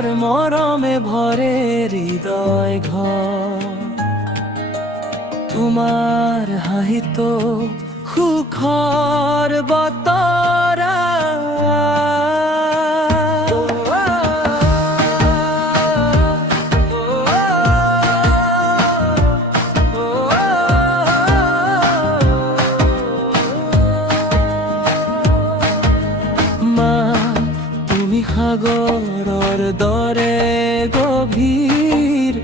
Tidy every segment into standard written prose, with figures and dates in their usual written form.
তোমার মরমে ভরে হৃদয় ঘর, তোমার হাহিত সুখৰ বতৰা। মা তুমি সাগৰৰ দৰে গভীৰ,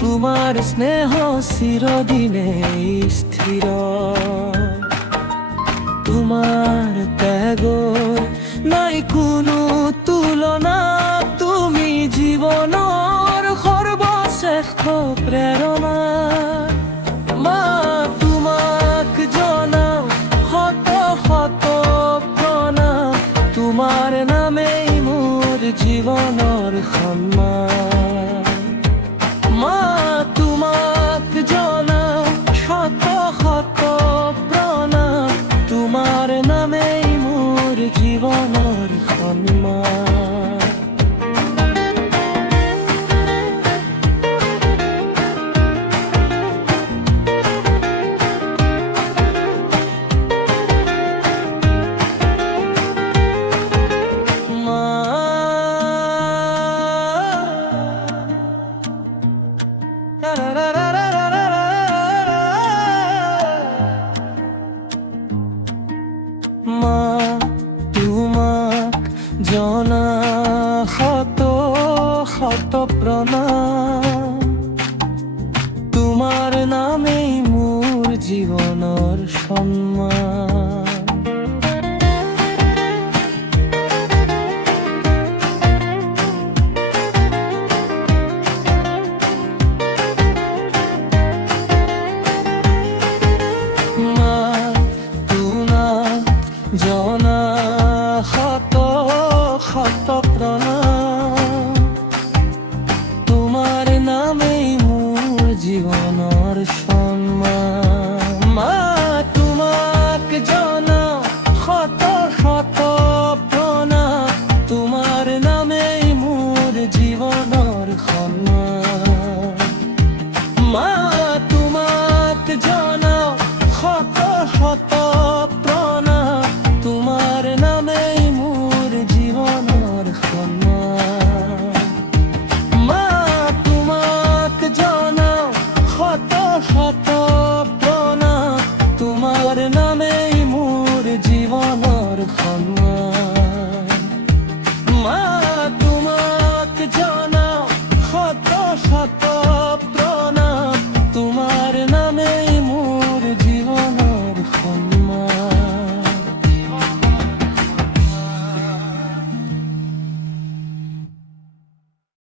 তোমাৰ স্নেহ চিৰদিনে স্থিৰ। তোমার ত্যাগৰ নাই কোনো তুলনা, তুমি জীৱনৰ সৰ্বশ্ৰেষ্ঠ প্ৰেৰণা। মা তোমাক জনাও শত শত প্ৰণাম, তোমাৰ নামেই মোৰ জীৱনৰ সন্মান। মা তোমাক জনাও শত শত প্ৰণাম, তোমাৰ নামেই মোৰ জীৱনৰ সন্মান। মা তোমাক জনা শত শত প্ৰণাম, তোমাৰ নামেই মোৰ জীৱনৰ সন্মান। মা তোমাক জনা শত শত প্ৰণাম,